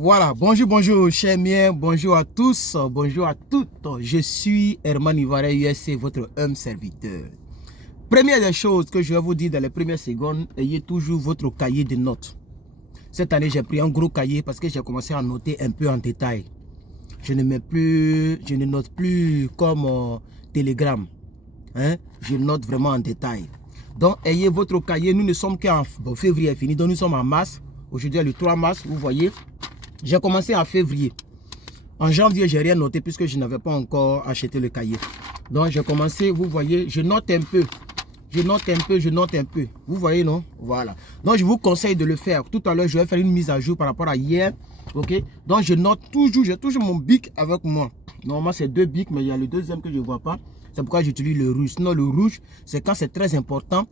Voilà, bonjour chers miens, bonjour à tous, bonjour à toutes. Je suis Herman Ivoiré USA, votre homme serviteur. Première des choses que je vais vous dire dans les premières secondes, ayez toujours votre cahier de notes. Cette année, j'ai pris un gros cahier parce que j'ai commencé à noter un peu en détail. Je ne note plus comme Telegram. Je note vraiment en détail. Donc, ayez votre cahier. Nous ne sommes qu'en février est fini, donc nous sommes en mars. Aujourd'hui, le 3 mars, vous voyez. J'ai commencé en février. En janvier, je n'ai rien noté puisque je n'avais pas encore acheté le cahier. Donc, j'ai commencé, vous voyez, je note un peu. Je note un peu. Vous voyez, non? Voilà. Donc, je vous conseille de le faire. Tout à l'heure, je vais faire une mise à jour par rapport à hier. OK? Donc, je note toujours, j'ai toujours mon bic avec moi. Normalement, c'est 2 bics, mais il y a le deuxième que je ne vois pas. C'est pourquoi j'utilise le rouge. Sinon, le rouge, c'est quand c'est très important.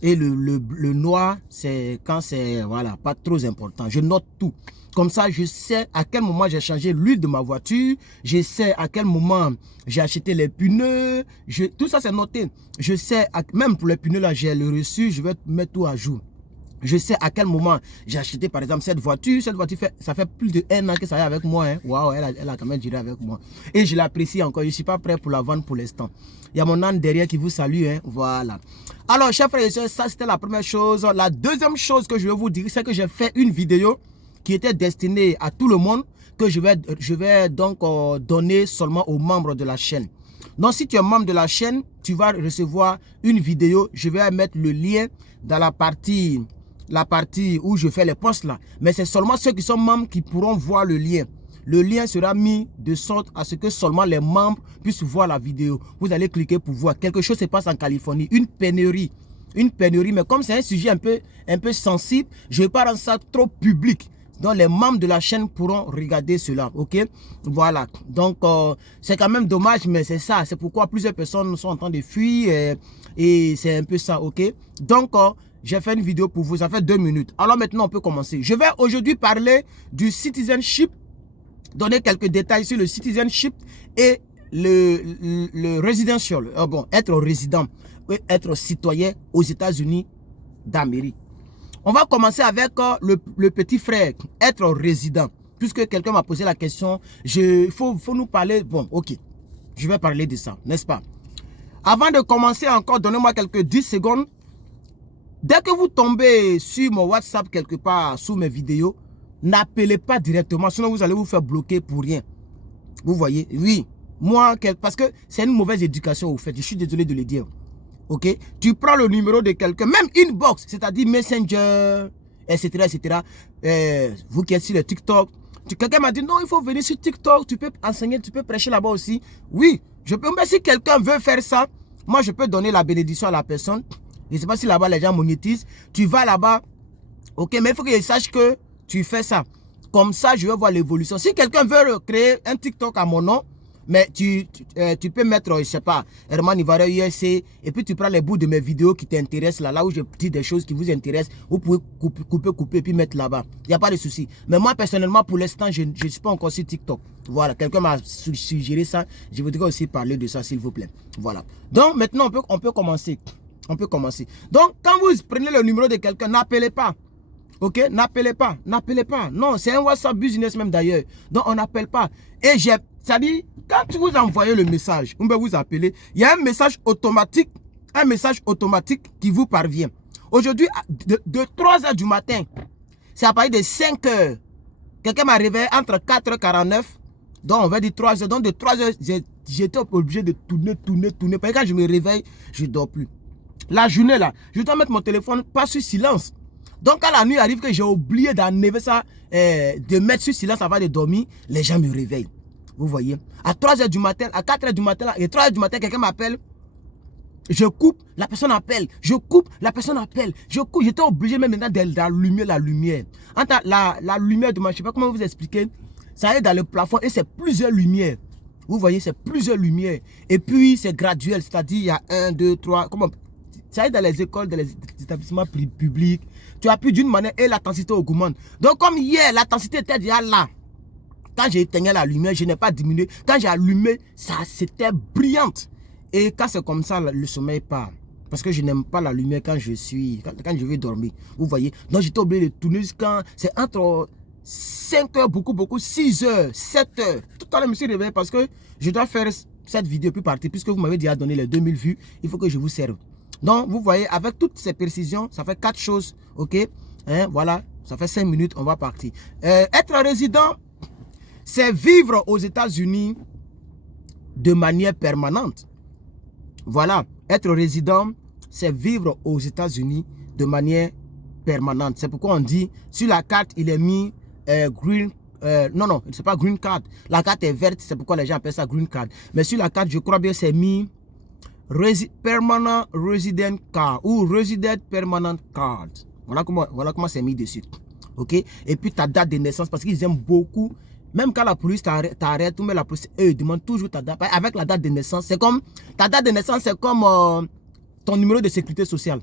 Et le noir, c'est quand c'est, voilà, pas trop important. Je note tout. Comme ça, je sais à quel moment j'ai changé l'huile de ma voiture. Je sais à quel moment j'ai acheté les pneus. Tout ça, c'est noté. Je sais, même pour les pneus, là, j'ai le reçu. Je vais mettre tout à jour. Je sais à quel moment j'ai acheté, par exemple, cette voiture. Cette voiture, ça fait plus de 1 an que ça est avec moi. Waouh, elle a quand même duré avec moi. Et je l'apprécie encore. Je ne suis pas prêt pour la vendre pour l'instant. Il y a mon âne derrière qui vous salue. Voilà. Alors, chers frères et sœurs, ça, c'était la première chose. La deuxième chose que je vais vous dire, c'est que j'ai fait une vidéo qui était destinée à tout le monde, que je vais donc donner seulement aux membres de la chaîne. Donc, si tu es membre de la chaîne, tu vas recevoir une vidéo. Je vais mettre le lien dans la partie où je fais les posts là. Mais c'est seulement ceux qui sont membres qui pourront voir le lien. Le lien sera mis de sorte à ce que seulement les membres puissent voir la vidéo. Vous allez cliquer pour voir. Quelque chose se passe en Californie. Une pénurie. Mais comme c'est un sujet un peu sensible, je ne vais pas rendre ça trop public. Donc, les membres de la chaîne pourront regarder cela, ok? Voilà. Donc, c'est quand même dommage, mais c'est ça. C'est pourquoi plusieurs personnes sont en train de fuir et c'est un peu ça, ok? Donc, j'ai fait une vidéo pour vous. Ça fait 2 minutes. Alors, maintenant, on peut commencer. Je vais aujourd'hui parler du citizenship, donner quelques détails sur le citizenship et le residential. Bon, être résident, être citoyen aux États-Unis d'Amérique. On va commencer avec le petit frère, être résident. Puisque quelqu'un m'a posé la question, il faut nous parler. Bon, ok, je vais parler de ça, n'est-ce pas? Avant de commencer encore, donnez-moi quelques 10 secondes. Dès que vous tombez sur mon WhatsApp quelque part, sous mes vidéos, n'appelez pas directement, sinon vous allez vous faire bloquer pour rien. Vous voyez? Oui, moi, parce que c'est une mauvaise éducation au fait, je suis désolé de le dire. Ok, tu prends le numéro de quelqu'un, même inbox, c'est-à-dire Messenger, etc., etc. Vous qui êtes sur le TikTok, quelqu'un m'a dit non, il faut venir sur TikTok, tu peux enseigner, tu peux prêcher là-bas aussi. Oui, je peux, mais si quelqu'un veut faire ça, moi je peux donner la bénédiction à la personne. Je ne sais pas si là-bas les gens monétisent. Tu vas là-bas, ok, mais il faut qu'il sache que tu fais ça. Comme ça, je vais voir l'évolution. Si quelqu'un veut créer un TikTok à mon nom, mais tu peux mettre, je ne sais pas, Herman Ivoiré USA, et puis tu prends les bouts de mes vidéos qui t'intéressent, là où je dis des choses qui vous intéressent, vous pouvez couper, et puis mettre là-bas. Il n'y a pas de souci. Mais moi, personnellement, pour l'instant, je ne suis pas encore sur TikTok. Voilà, quelqu'un m'a suggéré ça. Je voudrais aussi parler de ça, s'il vous plaît. Voilà. Donc, maintenant, on peut commencer. On peut commencer. Donc, quand vous prenez le numéro de quelqu'un, n'appelez pas. Ok, n'appelez pas, n'appelez pas. Non, c'est un WhatsApp business même d'ailleurs. Donc, on n'appelle pas. Et c'est-à-dire, quand vous envoyez le message, on peut vous appeler, il y a un message automatique qui vous parvient. Aujourd'hui, de 3 h du matin, c'est à partir de 5 h. Quelqu'un m'a réveillé entre 4 h 49, donc on va dire 3 h. Donc, de 3 h, j'étais obligé de tourner. Parce que quand je me réveille, je ne dors plus. La journée là, je dois mettre mon téléphone pas sur silence. Donc quand la nuit arrive que j'ai oublié d'enlever ça, de mettre sur silence avant de dormir, les gens me réveillent. Vous voyez, à 3 h du matin, à 4 h du matin, et 3 h du matin, quelqu'un m'appelle. Je coupe, la personne appelle. Je coupe, la personne appelle. Je coupe, j'étais obligé même maintenant d'allumer la lumière. Entre la lumière de ma, je ne sais pas comment vous expliquer, ça est dans le plafond et c'est plusieurs lumières. Vous voyez, c'est plusieurs lumières. Et puis c'est graduel, c'est-à-dire il y a 1, 2, 3, comment. Ça est dans les écoles, dans les établissements publics. Tu appuies d'une manière et l'intensité augmente. Donc comme hier, l'intensité était déjà là. Quand j'ai éteint la lumière, je n'ai pas diminué. Quand j'ai allumé, ça c'était brillante. Et quand c'est comme ça, le sommeil part. Parce que je n'aime pas la lumière quand je vais dormir. Vous voyez. Donc j'étais obligé de tourner jusqu'à... 5 heures, beaucoup, 6 heures, 7 heures. Tout à l'heure, je me suis réveillé parce que je dois faire cette vidéo puis partir, puisque vous m'avez déjà donné les 2000 vues, il faut que je vous serve. Donc, vous voyez, avec toutes ces précisions, ça fait 4 choses, ok? Hein, voilà, ça fait 5 minutes, on va partir. Être résident, c'est vivre aux États-Unis de manière permanente. Voilà, être résident, c'est vivre aux États-Unis de manière permanente. C'est pourquoi on dit, sur la carte, il est mis green. Non, c'est pas green card. La carte est verte, c'est pourquoi les gens appellent ça green card. Mais sur la carte, je crois bien, c'est mis permanent resident card ou resident permanent card. Voilà comment c'est mis dessus. Ok? Et puis ta date de naissance, parce qu'ils aiment beaucoup. Même quand la police t'arrête, mais la police, eux, demandent toujours ta date. Avec la date de naissance, c'est comme, ta date de naissance, c'est comme ton numéro de sécurité sociale.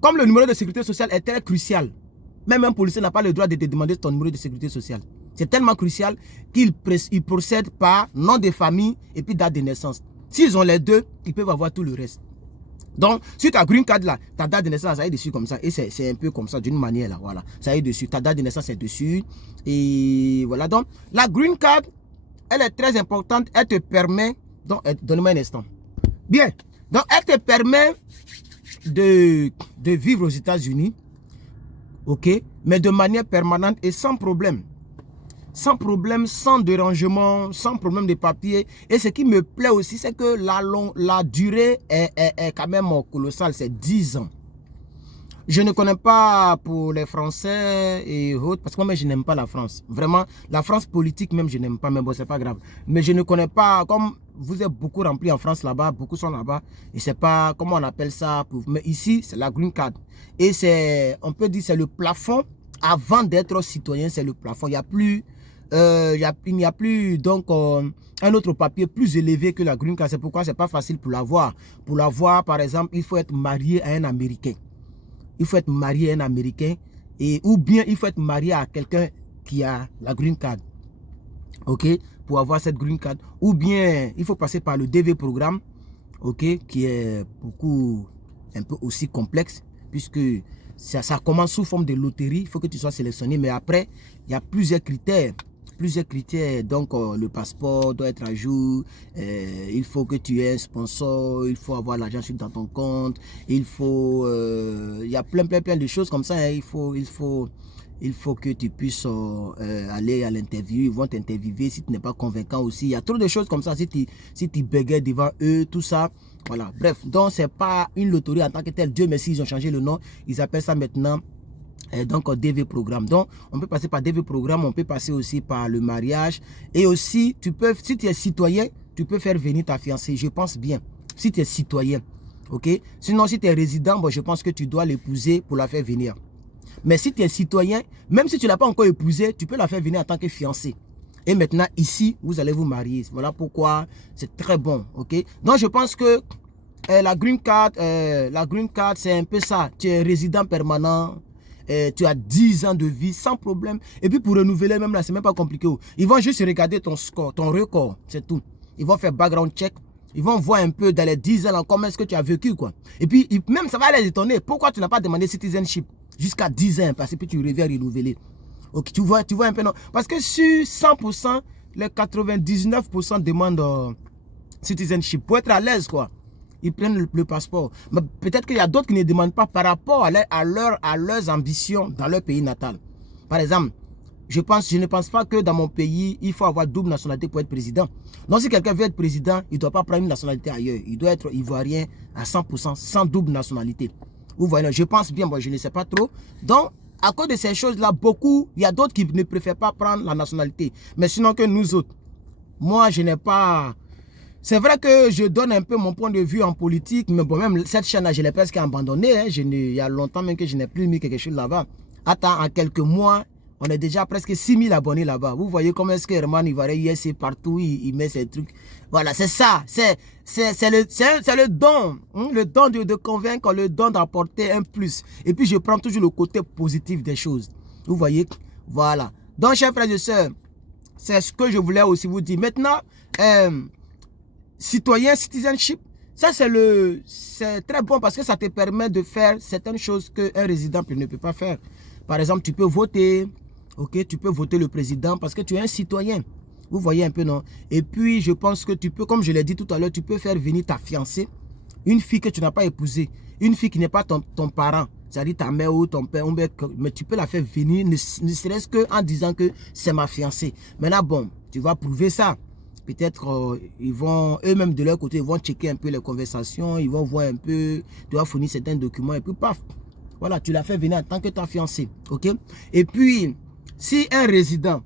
Comme le numéro de sécurité sociale est très crucial, même un policier n'a pas le droit de te demander ton numéro de sécurité sociale. C'est tellement crucial qu'il procède par nom de famille et puis date de naissance. S'ils ont les deux, ils peuvent avoir tout le reste. Donc, sur ta green card là, ta date de naissance, ça est dessus comme ça. Et c'est un peu comme ça, d'une manière là, voilà. Ça est dessus, ta date de naissance est dessus. Et voilà, donc, la green card, elle est très importante. Elle te permet, donc, donne-moi un instant. Bien, donc, elle te permet de vivre aux États-Unis, ok, mais de manière permanente et sans problème. Sans problème, sans dérangement, sans problème de papier. Et ce qui me plaît aussi, c'est que la durée est quand même colossale, c'est 10 ans. Je ne connais pas pour les Français et autres, parce que moi, je n'aime pas la France. Vraiment, la France politique même, je n'aime pas, mais bon, c'est pas grave. Mais je ne connais pas, comme vous êtes beaucoup remplis en France là-bas, beaucoup sont là-bas, et c'est pas, comment on appelle ça, mais ici, c'est la green card. Et c'est, on peut dire, c'est le plafond, avant d'être citoyen, c'est le plafond. Il n'y a plus... il n'y a plus donc un autre papier plus élevé que la green card. C'est pourquoi c'est pas facile pour l'avoir. Pour l'avoir, par exemple, il faut être marié à un Américain. Il faut être marié à un Américain ou bien il faut être marié à quelqu'un qui a la green card. Ok, pour avoir cette green card. Ou bien il faut passer par le DV programme, ok, qui est un peu aussi complexe puisque ça commence sous forme de loterie. Il faut que tu sois sélectionné, mais après il y a plusieurs critères. Donc le passeport doit être à jour, il faut que tu aies un sponsor, il faut avoir l'argent dans ton compte, il faut, il y a plein de choses comme ça, hein. il faut que tu puisses aller à l'interview, ils vont t'interviewer si tu n'es pas convaincant aussi, il y a trop de choses comme ça, si tu bégayes devant eux, tout ça, voilà, bref, donc c'est pas une loterie en tant que telle, Dieu merci, ils ont changé le nom, ils appellent ça maintenant donc DV programme. Donc on peut passer par DV programme, on peut passer aussi par le mariage et aussi tu peux, si tu es citoyen, tu peux faire venir ta fiancée, je pense bien, si tu es citoyen, ok. Sinon si tu es résident, bon, je pense que tu dois l'épouser pour la faire venir. Mais si tu es citoyen, même si tu ne l'as pas encore épousée, tu peux la faire venir en tant que fiancée. Et maintenant ici vous allez vous marier, voilà pourquoi c'est très bon, ok. Donc je pense que la green card c'est un peu ça, tu es résident permanent. Tu as 10 ans de vie sans problème. Et puis pour renouveler même là, c'est même pas compliqué. Ils vont juste regarder ton score, ton record, c'est tout. Ils vont faire background check. Ils vont voir un peu dans les 10 ans comment est-ce que tu as vécu, quoi. Et puis même ça va les étonner. Pourquoi tu n'as pas demandé citizenship jusqu'à 10 ans parce que tu reviens renouveler. Ok, tu vois un peu non. Parce que sur 100%, les 99% demandent citizenship pour être à l'aise, quoi. Ils prennent le passeport. Mais peut-être qu'il y a d'autres qui ne demandent pas par rapport à leurs ambitions dans leur pays natal. Par exemple, je ne pense pas que dans mon pays, il faut avoir double nationalité pour être président. Donc si quelqu'un veut être président, il ne doit pas prendre une nationalité ailleurs. Il doit être ivoirien à 100% sans double nationalité. Vous voyez, je pense bien, moi je ne sais pas trop. Donc, à cause de ces choses-là, il y a d'autres qui ne préfèrent pas prendre la nationalité. Mais sinon que nous autres, moi je n'ai pas... C'est vrai que je donne un peu mon point de vue en politique, mais bon, même cette chaîne-là, je l'ai presque abandonnée. Hein. Il y a longtemps même que je n'ai plus mis quelque chose là-bas. Attends, en quelques mois, on est déjà presque 6000 abonnés là-bas. Vous voyez comment est-ce que Herman Ivaré USC partout, il met ses trucs. Voilà, c'est ça. C'est le don. Hein? Le don de convaincre, le don d'apporter un plus. Et puis, je prends toujours le côté positif des choses. Vous voyez? Voilà. Donc, chers frères et sœurs, c'est ce que je voulais aussi vous dire. Maintenant, citizenship, ça c'est très bon parce que ça te permet de faire certaines choses qu'un résident ne peut pas faire. Par exemple, tu peux voter, Ok, tu peux voter le président parce que tu es un citoyen. Vous voyez un peu, non? Et puis, je pense que tu peux, comme je l'ai dit tout à l'heure, tu peux faire venir ta fiancée, une fille que tu n'as pas épousée, une fille qui n'est pas ton parent, c'est-à-dire ta mère ou ton père, mais tu peux la faire venir, ne serait-ce qu'en disant que c'est ma fiancée. Maintenant, bon, tu vas prouver ça. Peut-être ils vont, eux-mêmes de leur côté, ils vont checker un peu les conversations, ils vont voir un peu, tu vas fournir certains documents et puis paf, voilà, tu l'as fait venir en tant que ta fiancée, ok? Et puis, si un résident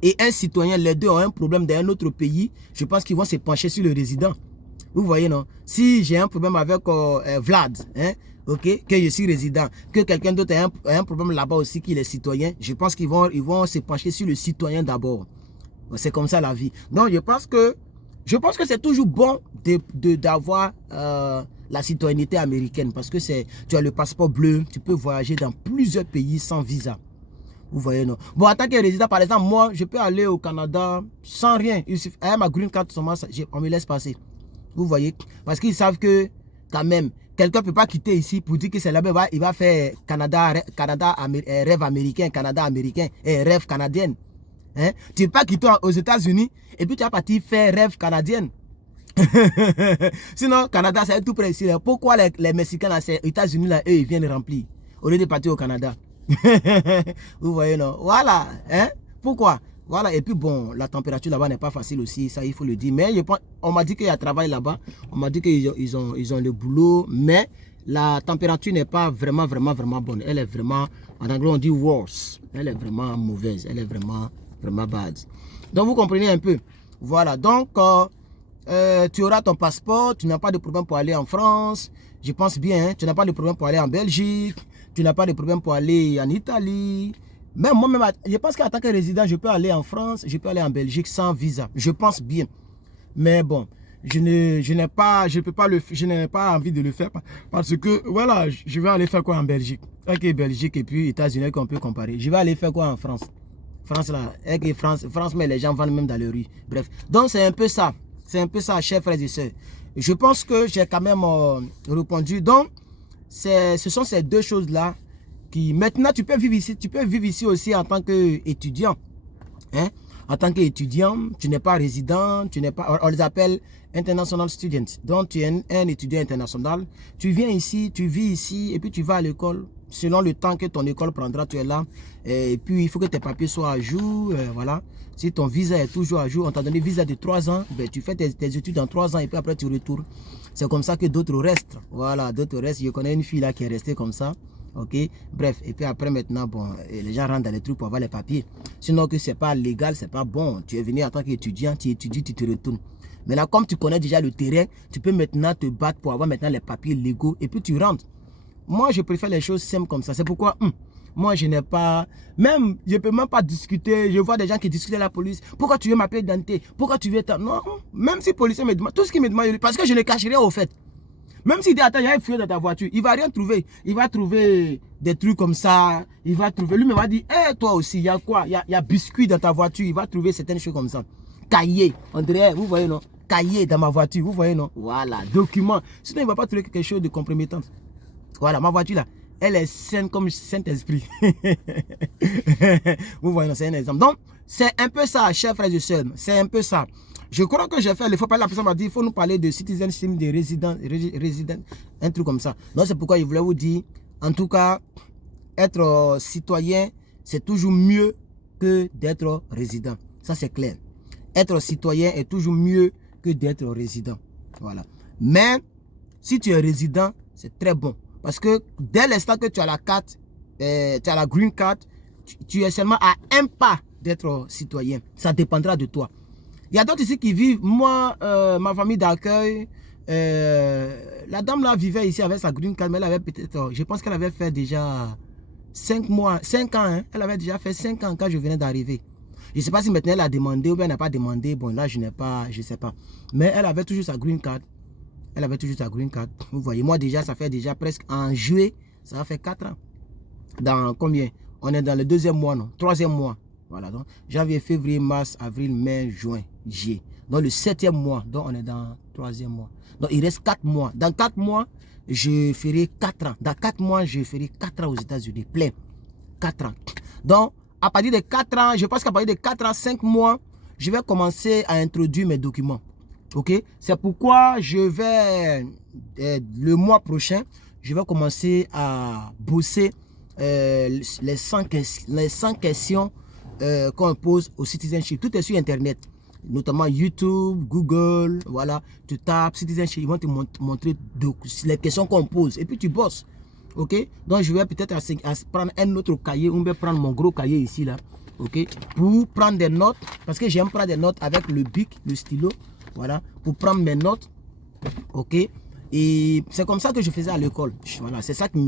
et un citoyen, les deux ont un problème dans un autre pays, je pense qu'ils vont se pencher sur le résident. Vous voyez, non? Si j'ai un problème avec Vlad, hein, ok, que je suis résident, que quelqu'un d'autre a un problème là-bas aussi, qu'il est citoyen, je pense qu'ils vont se pencher sur le citoyen d'abord. C'est comme ça la vie. Donc, je pense que c'est toujours bon d'avoir la citoyenneté américaine parce que tu as le passeport bleu, tu peux voyager dans plusieurs pays sans visa. Vous voyez, non? Bon, en tant que résident, par exemple, moi, je peux aller au Canada sans rien. Il suffit, avec ma green card, on me laisse passer. Vous voyez? Parce qu'ils savent que, quand même, quelqu'un ne peut pas quitter ici pour dire que c'est là-bas, il va faire rêve américain, Canada américain, et rêve canadienne. Hein? Tu ne peux pas quitter aux États-Unis et puis tu vas partir faire rêve canadienne. Sinon, Canada, c'est tout près ici. Pourquoi les Mexicains, là, les États-Unis, là, eux, ils viennent remplir au lieu de partir au Canada? Vous voyez, non? Voilà. Hein? Pourquoi? Voilà. Et puis, bon, la température là-bas n'est pas facile aussi. Ça, il faut le dire. Mais on m'a dit qu'il y a travail là-bas. On m'a dit qu'ils ont le boulot. Mais la température n'est pas vraiment bonne. Elle est vraiment, en anglais, on dit worse. Elle est vraiment mauvaise. Elle est vraiment bad. Donc, vous comprenez un peu. Voilà. Donc, tu auras ton passeport. Tu n'as pas de problème pour aller en France. Je pense bien. Hein? Tu n'as pas de problème pour aller en Belgique. Tu n'as pas de problème pour aller en Italie. Même moi-même, je pense qu'en tant que résident, je peux aller en France, je peux aller en Belgique sans visa. Je pense bien. Mais bon, je n'ai pas envie de le faire parce que, voilà, je vais aller faire quoi en Belgique? Ok, Belgique et puis États-Unis qu'on peut comparer. Je vais aller faire quoi en France? France là, avec France, mais les gens vendent même dans les rues. Bref, donc c'est un peu ça. C'est un peu ça, chers frères et sœurs. Je pense que j'ai quand même répondu. Donc, ce sont ces deux choses-là qui, maintenant, tu peux vivre ici aussi en tant qu'étudiant. Hein? En tant qu'étudiant, tu n'es pas résident, on les appelle international students. Donc, tu es un étudiant international. Tu viens ici, tu vis ici et puis tu vas à l'école. Selon le temps que ton école prendra, tu es là. Et puis, il faut que tes papiers soient à jour. Voilà. Si ton visa est toujours à jour, on t'a donné un visa de 3 ans, ben, tu fais tes études en 3 ans et puis après tu retournes. C'est comme ça que d'autres restent. Voilà, d'autres restent. Je connais une fille là qui est restée comme ça. Ok, bref, et puis après maintenant, bon, les gens rentrent dans les trucs pour avoir les papiers. Sinon que c'est pas légal, c'est pas bon. Tu es venu en tant qu'étudiant, tu étudies, tu te retournes. Mais là, comme tu connais déjà le terrain, tu peux maintenant te battre pour avoir maintenant les papiers légaux et puis tu rentres. Moi, je préfère les choses simples comme ça. C'est pourquoi, moi, je n'ai pas... Même, je ne peux même pas discuter. Je vois des gens qui discutent à la police. Pourquoi tu veux m'appeler Dante? Pourquoi tu veux... Non, même si le policier me demande, tout ce qu'il me demande, parce que je ne cache rien au fait. Même s'il dit, attends, il y a un fouilleur dans ta voiture, il ne va rien trouver. Il va trouver des trucs comme ça. Il va trouver, lui me va dire, hé, toi aussi, il y a quoi? Il y a biscuit dans ta voiture. Il va trouver certaines choses comme ça. Cahier, on dirait, vous voyez, non? Cahier dans ma voiture, vous voyez, non? Voilà, document. Sinon, il ne va pas trouver quelque chose de compromettant. Voilà, ma voiture là, elle est saine comme Saint-Esprit. Vous voyez, c'est un exemple. Donc, c'est un peu ça, chers frères et sœurs. C'est un peu ça. Je crois que j'ai fait, il faut parler, la personne m'a dit, il faut nous parler de citizenship, de résident, un truc comme ça. Donc, c'est pourquoi je voulais vous dire, en tout cas, être citoyen, c'est toujours mieux que d'être résident. Ça, c'est clair. Être citoyen est toujours mieux que d'être résident. Voilà. Mais, si tu es résident, c'est très bon. Parce que dès l'instant que tu as la carte, tu as la green card, tu es seulement à un pas d'être citoyen. Ça dépendra de toi. Il y a d'autres ici qui vivent. Moi, ma famille d'accueil, la dame là vivait ici avec sa green card, mais elle avait peut-être, je pense qu'elle avait fait déjà 5 mois, 5 ans. Hein, elle avait déjà fait 5 ans quand je venais d'arriver. Je ne sais pas si maintenant elle a demandé ou bien elle n'a pas demandé. Bon, là, je ne sais pas. Mais elle avait toujours sa green card. Elle avait toujours sa green card. Vous voyez, moi déjà, ça fait déjà presque en juillet, ça va faire 4 ans. Dans combien? On est dans le 2e mois, non? 3e mois. Voilà, donc janvier, février, mars, avril, mai, juin, juillet. Donc le 7e mois, donc on est dans 3e mois. Donc il reste 4 mois. Dans 4 mois, je ferai 4 ans. Dans 4 mois, je ferai 4 ans aux États-Unis, plein. 4 ans. Donc, à partir de 4 ans, je pense qu'à partir de 4 à 5 mois, je vais commencer à introduire mes documents. Ok, c'est pourquoi je vais, le mois prochain, je vais commencer à bosser les 100 questions qu'on pose au citizenship. Tout est sur Internet, notamment YouTube, Google, voilà. Tu tapes citizenship, ils vont te montrer les questions qu'on pose et puis tu bosses. Ok, donc je vais peut-être prendre un autre cahier, on va prendre mon gros cahier ici là, ok, pour prendre des notes, parce que j'aime prendre des notes avec le bic, le stylo, voilà, pour prendre mes notes, ok. Et c'est comme ça que je faisais à l'école, voilà, c'est ça que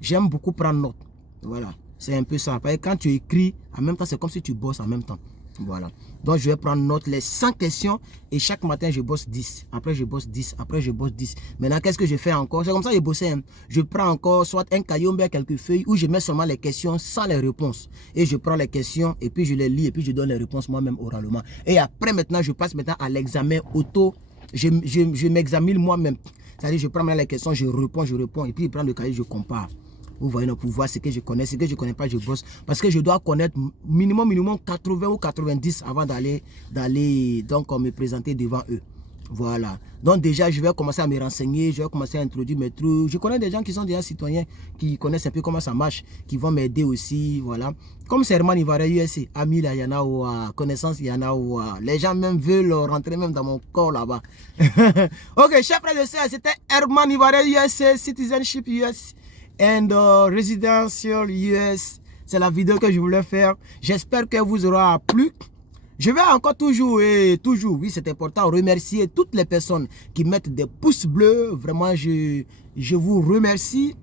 j'aime beaucoup prendre notes, voilà, c'est un peu ça. Parce que quand tu écris en même temps, c'est comme si tu bosses en même temps. Voilà. Donc, je vais prendre note les 100 questions et chaque matin, je bosse 10. Après, je bosse 10. Après, je bosse 10. Maintenant, qu'est-ce que je fais encore? C'est comme ça que je bossais. Hein. Je prends encore soit un cahier ou bien quelques feuilles où je mets seulement les questions sans les réponses. Et je prends les questions et puis je les lis et puis je donne les réponses moi-même oralement. Et après, maintenant, je passe maintenant à l'examen auto. Je m'examine moi-même. C'est-à-dire, je prends maintenant les questions, je réponds et puis je prends le cahier, je compare. Vous voyez, pour voir ce que je connais, ce que je ne connais pas, je bosse. Parce que je dois connaître minimum 80 ou 90 avant d'aller donc me présenter devant eux. Voilà. Donc déjà, je vais commencer à me renseigner, je vais commencer à introduire mes trucs. Je connais des gens qui sont déjà citoyens, qui connaissent un peu comment ça marche, qui vont m'aider aussi, voilà. Comme c'est Herman Ivaré USA, amis là, il y en a ou connaissances, il y en a ou les gens même veulent rentrer même dans mon corps là-bas. Ok, chers frères et sœurs, c'était Herman Ivaré USA, Citizenship US. And Residential US, c'est la vidéo que je voulais faire. J'espère que vous aura plu. Je vais encore toujours, oui c'est important, remercier toutes les personnes qui mettent des pouces bleus. Vraiment, je vous remercie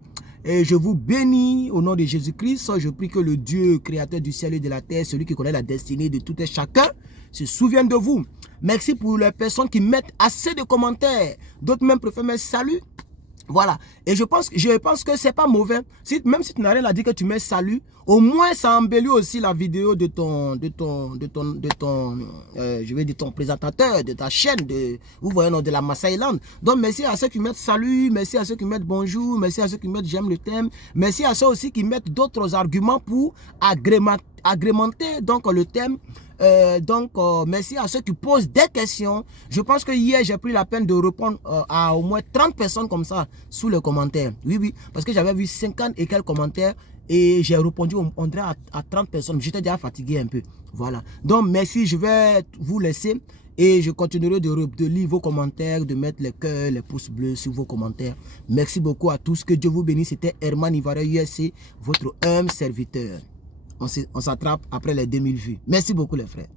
et je vous bénis au nom de Jésus-Christ. Je prie que le Dieu créateur du ciel et de la terre, celui qui connaît la destinée de tout et chacun, se souvienne de vous. Merci pour les personnes qui mettent assez de commentaires. D'autres même préfèrent mettre salut. Voilà, et je pense que c'est pas mauvais. Même si tu n'as rien à dire que tu mets salut, au moins ça embellit aussi la vidéo de ton présentateur, de ta chaîne, vous voyez, de la Massaïland. Donc merci à ceux qui mettent salut, merci à ceux qui mettent bonjour, merci à ceux qui mettent j'aime le thème, merci à ceux aussi qui mettent d'autres arguments pour agrémenter donc le thème. Merci à ceux qui posent des questions. Je pense que hier, j'ai pris la peine de répondre à au moins 30 personnes comme ça sous les commentaires. Oui, parce que j'avais vu 50 et quelques commentaires et j'ai répondu on dirait à 30 personnes. J'étais déjà fatigué un peu. Voilà. Donc, merci. Je vais vous laisser et je continuerai de lire vos commentaires, de mettre les cœurs, les pouces bleus sur vos commentaires. Merci beaucoup à tous. Que Dieu vous bénisse. C'était Herman Ivaré USA, votre humble serviteur. On s'attrape après les 2000 vues. Merci beaucoup les frères.